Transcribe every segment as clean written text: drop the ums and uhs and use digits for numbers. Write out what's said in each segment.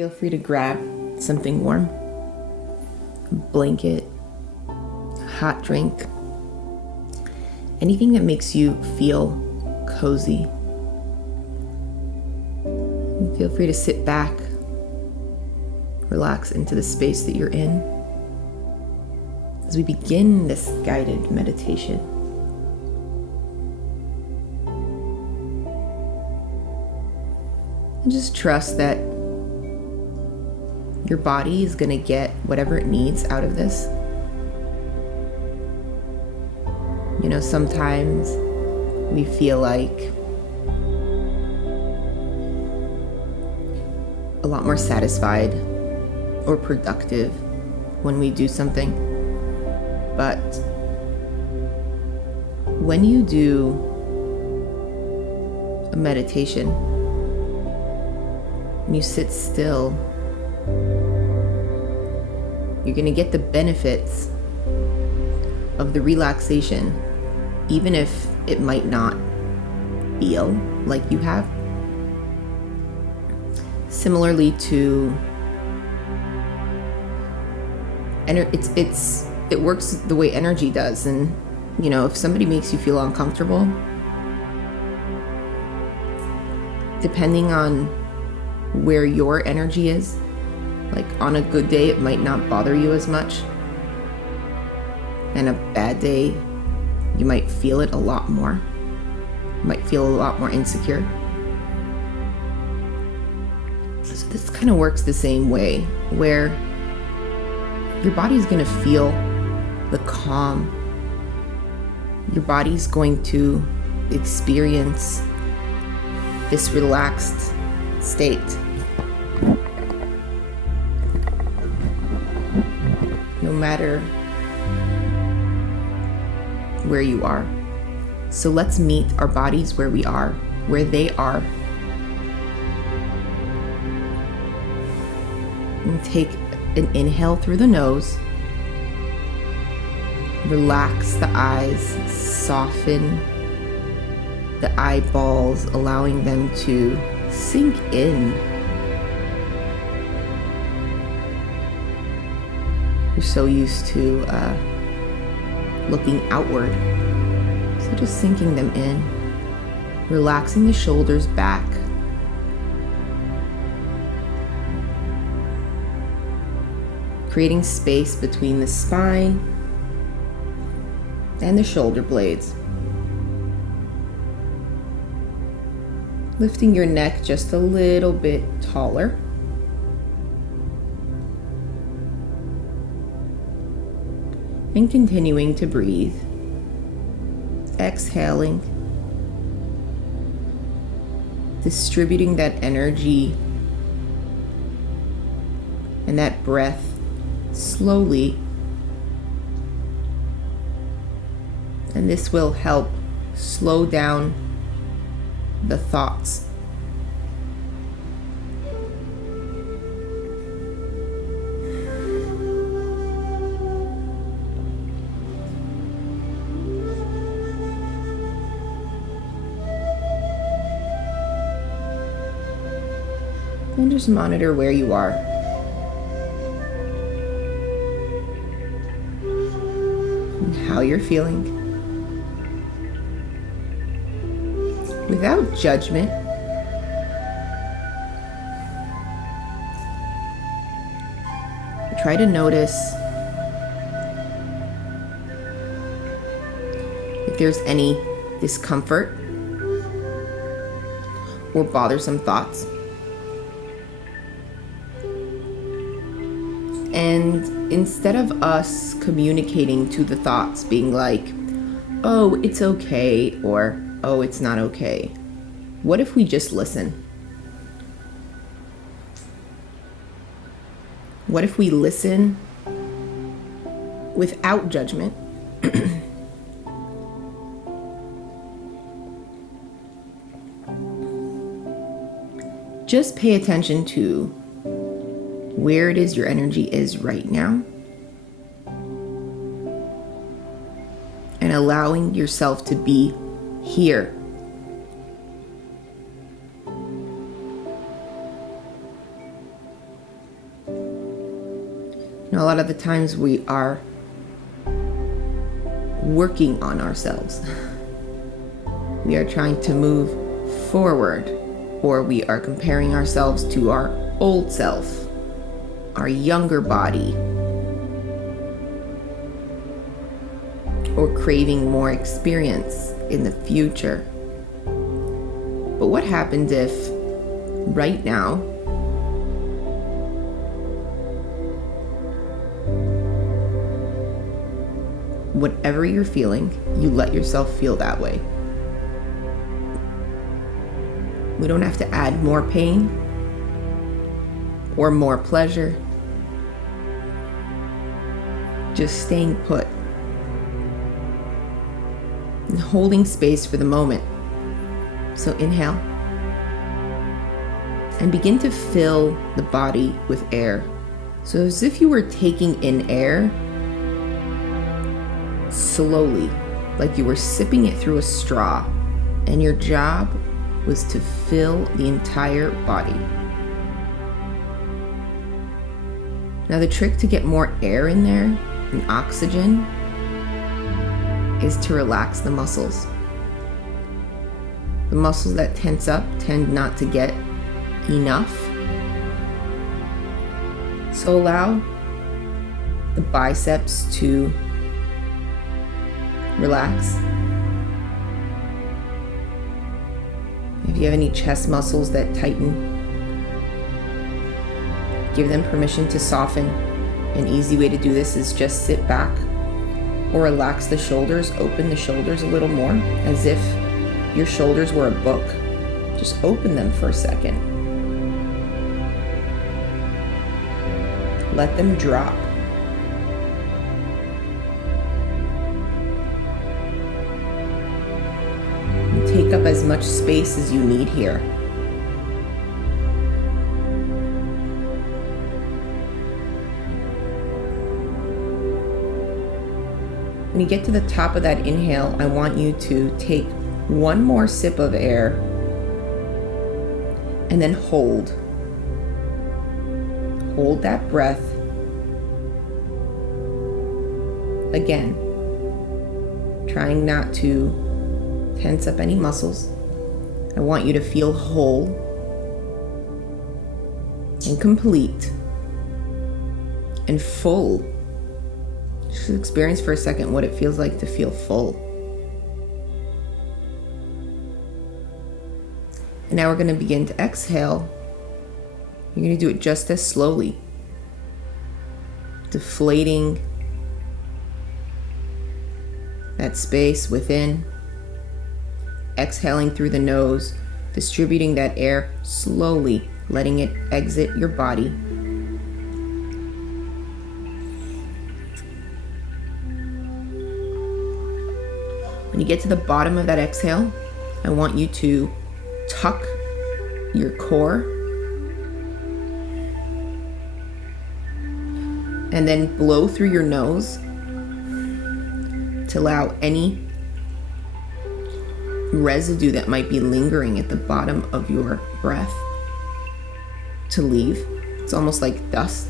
Feel free to grab something warm, a blanket, a hot drink, anything that makes you feel cozy. And feel free to sit back, relax into the space that you're in as we begin this guided meditation. And just trust that your body is going to get whatever it needs out of this. You know, sometimes we feel like a lot more satisfied or productive when we do something. But when you do a meditation, when you sit still, you're going to get the benefits of the relaxation, even if it might not feel like you have. Similarly to, it works the way energy does. And, you know, if somebody makes you feel uncomfortable, depending on where your energy is, like on a good day, it might not bother you as much. And a bad day, you might feel it a lot more. You might feel a lot more insecure. So this kind of works the same way, where your body's going to feel the calm. Your body's going to experience this relaxed state. No matter where you are. So let's meet our bodies where we are, where they are. And take an inhale through the nose. Relax the eyes, soften the eyeballs, allowing them to sink in. You're so used to looking outward. So just sinking them in, relaxing the shoulders back. Creating space between the spine and the shoulder blades. Lifting your neck just a little bit taller. And continuing to breathe. Exhaling. Distributing that energy and that breath slowly. And this will help slow down the thoughts. And just monitor where you are. And how you're feeling. Without judgment. Try to notice if there's any discomfort or bothersome thoughts. And instead of us communicating to the thoughts, being like, oh, it's okay, or oh, it's not okay, what if we just listen? What if we listen without judgment? Just pay attention to where it is your energy is right now, and allowing yourself to be here. Now, a lot of the times we are working on ourselves. We are trying to move forward, or we are comparing ourselves to our old self, our younger body, or craving more experience in the future. But what happens if right now whatever you're feeling, you let yourself feel that way? We don't have to add more pain or more pleasure. Just staying put and holding space for the moment. So inhale and begin to fill the body with air. So as if you were taking in air slowly, like you were sipping it through a straw, and your job was to fill the entire body. Now the trick to get more air in there and oxygen is to relax the muscles. The muscles that tense up tend not to get enough. So allow the biceps to relax. If you have any chest muscles that tighten, give them permission to soften. An easy way to do this is just sit back or relax the shoulders, open the shoulders a little more, as if your shoulders were a book. Just open them for a second. Let them drop. And take up as much space as you need here. When you get to the top of that inhale, I want you to take one more sip of air and then hold. Hold that breath. Again, trying not to tense up any muscles. I want you to feel whole and complete and full. Just experience for a second what it feels like to feel full. And now we're going to begin to exhale. You're going to do it just as slowly. Deflating that space within. Exhaling through the nose, distributing that air slowly, letting it exit your body. When you get to the bottom of that exhale, I want you to tuck your core and then blow through your nose to allow any residue that might be lingering at the bottom of your breath to leave. It's almost like dust.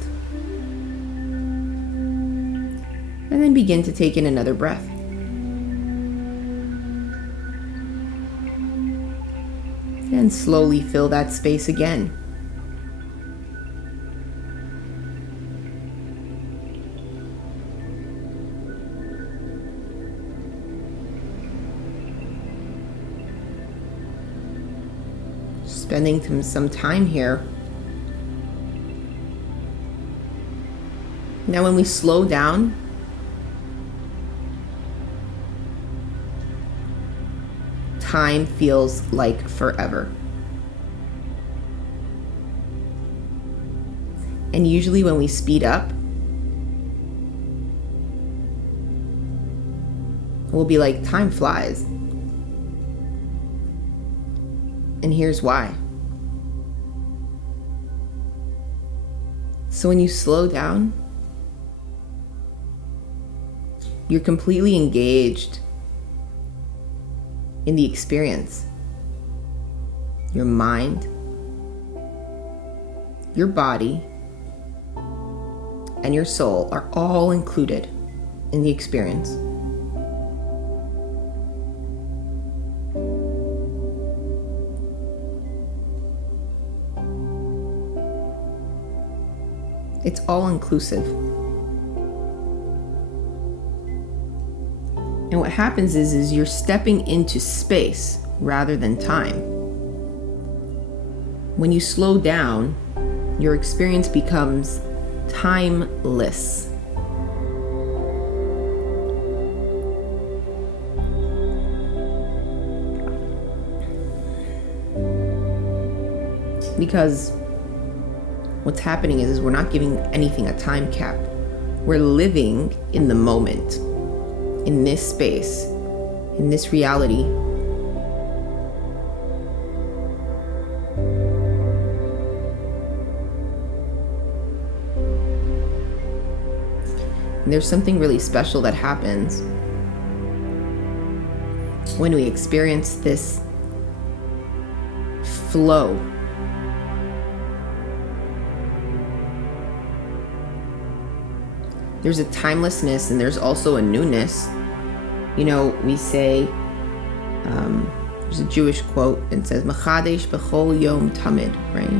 And then begin to take in another breath. And slowly fill that space again. Spending some time here. Now when we slow down, time feels like forever. And usually when we speed up, we'll be like, time flies. And here's why. So when you slow down, you're completely engaged in the experience. Your mind, your body, and your soul are all included in the experience. It's all inclusive. And what happens is you're stepping into space rather than time. When you slow down, your experience becomes timeless. Because what's happening is we're not giving anything a time cap. We're living in the moment, in this space, in this reality. And there's something really special that happens when we experience this flow. There's a timelessness and there's also a newness. You know, we say, there's a Jewish quote and says, Machadesh b'chol yom tamid, right?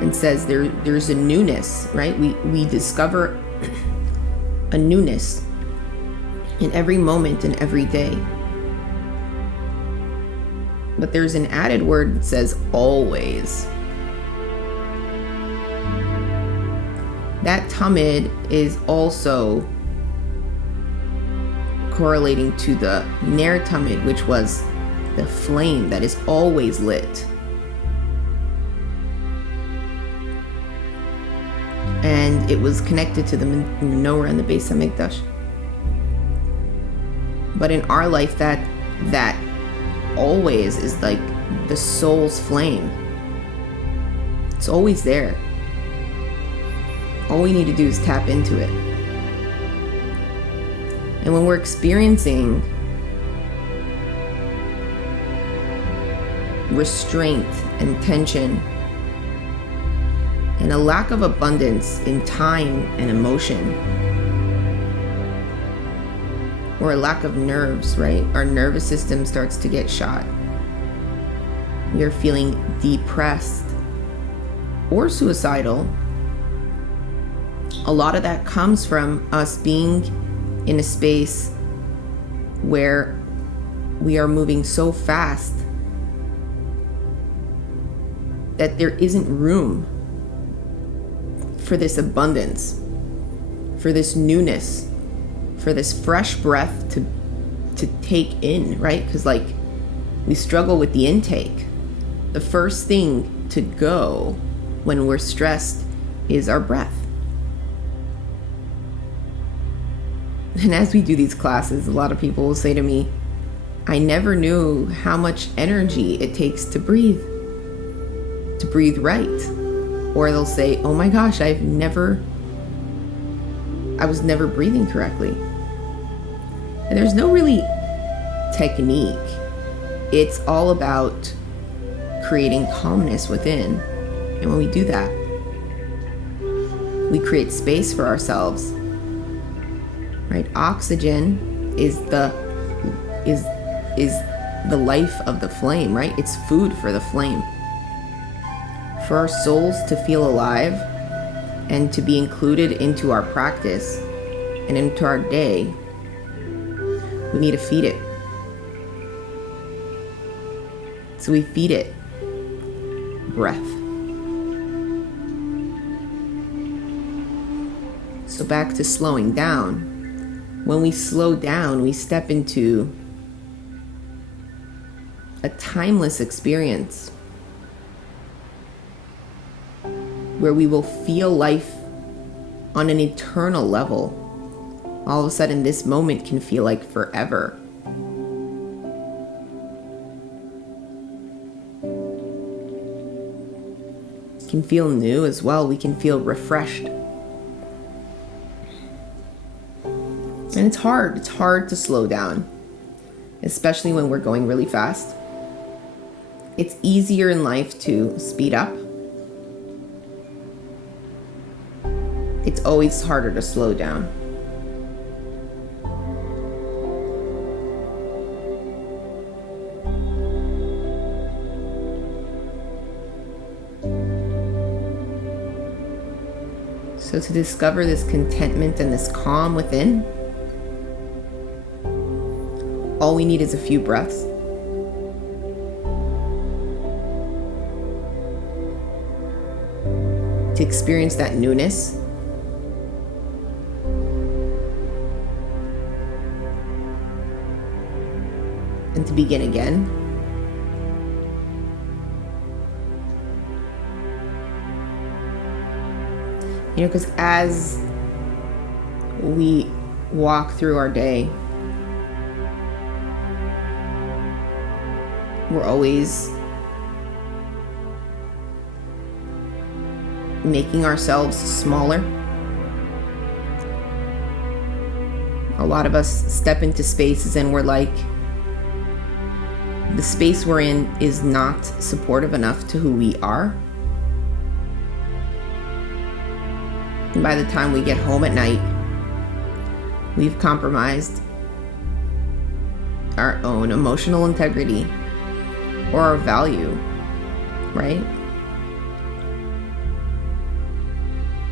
And says there's a newness, right? We discover a newness in every moment and every day. But there's an added word that says always. That tamid is also correlating to the ner tamid, which was the flame that is always lit. And it was connected to the menorah and the Beis HaMikdash. But in our life, that always is like the soul's flame. It's always there. All we need to do is tap into it. And when we're experiencing restraint and tension and a lack of abundance in time and emotion, or a lack of nerves, right? Our nervous system starts to get shot. You're feeling depressed or suicidal. A lot of that comes from us being in a space where we are moving so fast that there isn't room for this abundance, for this newness, for this fresh breath to take in, right? Because like we struggle with the intake. The first thing to go when we're stressed is our breath. And as we do these classes, a lot of people will say to me, I never knew how much energy it takes to breathe right. Or they'll say, oh my gosh, I was never breathing correctly. And there's no really technique. It's all about creating calmness within. And when we do that, we create space for ourselves. Right? Oxygen is the life of the flame, right? It's food for the flame. For our souls to feel alive and to be included into our practice and into our day, we need to feed it. So we feed it breath. So back to slowing down. When we slow down, we step into a timeless experience where we will feel life on an eternal level. All of a sudden, this moment can feel like forever. It can feel new as well. We can feel refreshed. And it's hard to slow down, especially when we're going really fast. It's easier in life to speed up. it's always harder to slow down. So to discover this contentment and this calm within, all we need is a few breaths. To experience that newness. And to begin again. You know, because as we walk through our day, we're always making ourselves smaller. A lot of us step into spaces and we're like, the space we're in is not supportive enough to who we are. And by the time we get home at night, we've compromised our own emotional integrity or our value, right?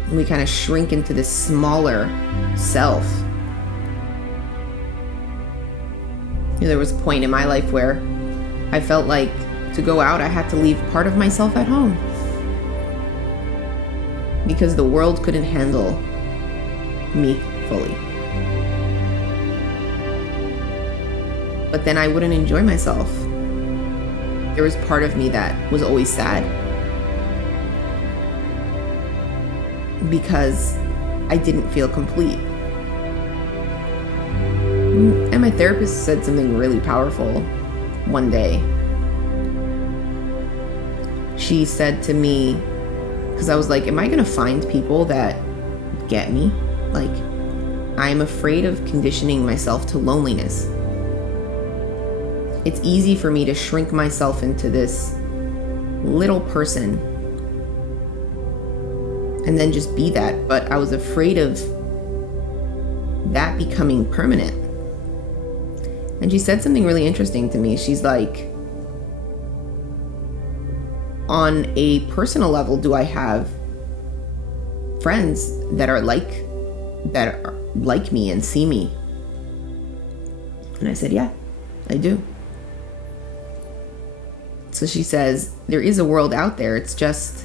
And we kind of shrink into this smaller self. You know, there was a point in my life where I felt like to go out, I had to leave part of myself at home. Because the world couldn't handle me fully. But then I wouldn't enjoy myself. There was part of me that was always sad. Because I didn't feel complete. And my therapist said something really powerful one day. She said to me, because I was like, am I going to find people that get me? Like, I'm afraid of conditioning myself to loneliness. It's easy for me to shrink myself into this little person and then just be that. But I was afraid of that becoming permanent. And she said something really interesting to me. She's like, on a personal level, do I have friends that are like me and see me? And I said, yeah, I do. So she says, there is a world out there. It's just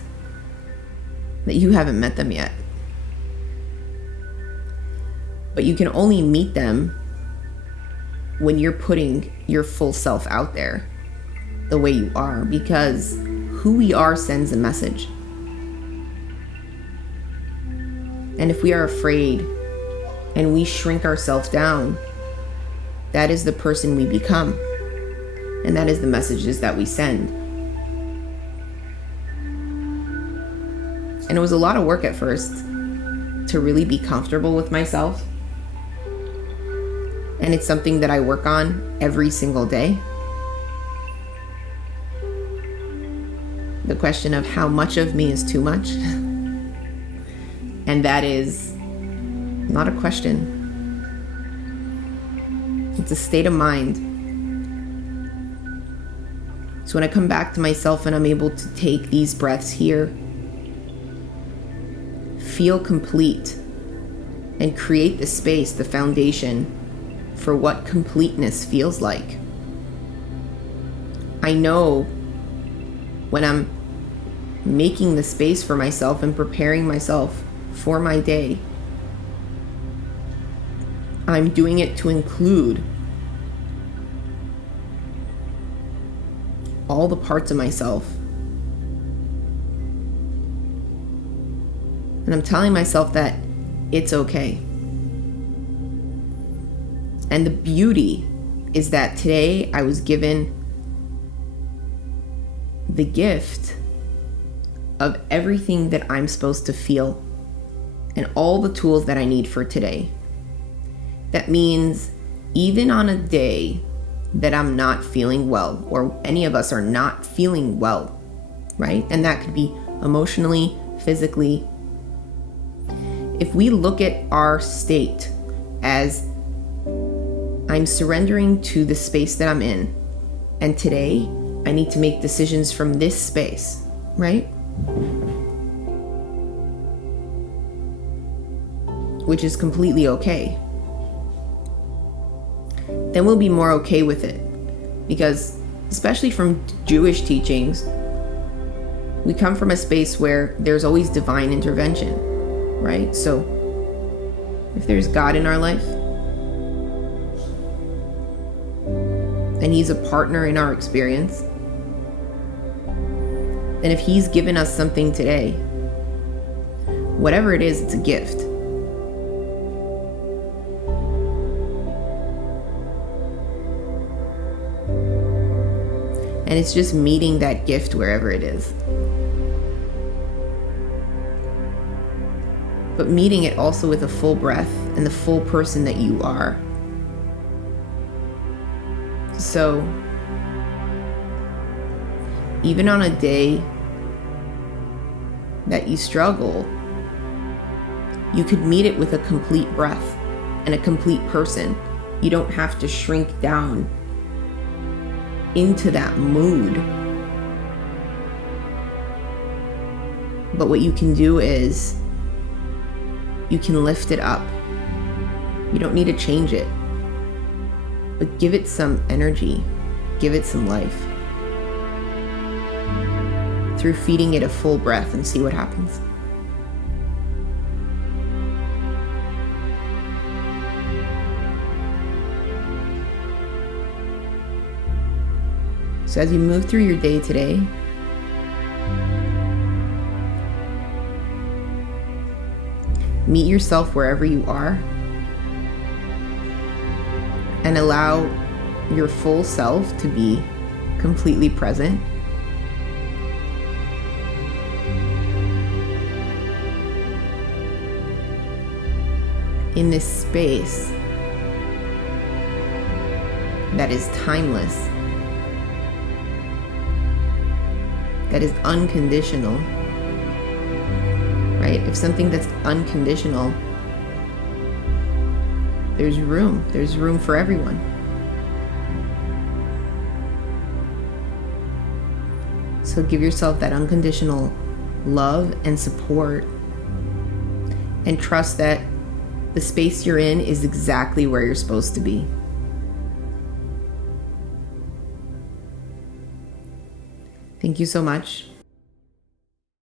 that you haven't met them yet. But you can only meet them when you're putting your full self out there the way you are, because who we are sends a message. And if we are afraid and we shrink ourselves down, that is the person we become. And that is the messages that we send. And it was a lot of work at first to really be comfortable with myself. And it's something that I work on every single day. The question of how much of me is too much. And that is not a question. It's a state of mind. So when I come back to myself and I'm able to take these breaths here, feel complete, and create the space, the foundation for what completeness feels like. I know when I'm making the space for myself and preparing myself for my day, I'm doing it to include all the parts of myself. And I'm telling myself that it's okay. And the beauty is that today I was given the gift of everything that I'm supposed to feel and all the tools that I need for today. That means even on a day that I'm not feeling well, or any of us are not feeling well, right? And that could be emotionally, physically. if we look at our state as I'm surrendering to the space that I'm in, and today I need to make decisions from this space, right? Which is completely okay. Then we'll be more okay with it. Because, especially from Jewish teachings, we come from a space where there's always divine intervention, right? So, if there's God in our life, and He's a partner in our experience, and if He's given us something today, whatever it is, it's a gift. And it's just meeting that gift wherever it is. But meeting it also with a full breath and the full person that you are. So, even on a day that you struggle, you could meet it with a complete breath and a complete person. You don't have to shrink down into that mood. But what you can do is you can lift it up. You don't need to change it, but give it some energy, give it some life through feeding it a full breath, and see what happens. So as you move through your day today, meet yourself wherever you are and allow your full self to be completely present. In this space that is timeless, that is unconditional, right? If something that's unconditional, there's room for everyone. So give yourself that unconditional love and support, and trust that the space you're in is exactly where you're supposed to be. Thank you so much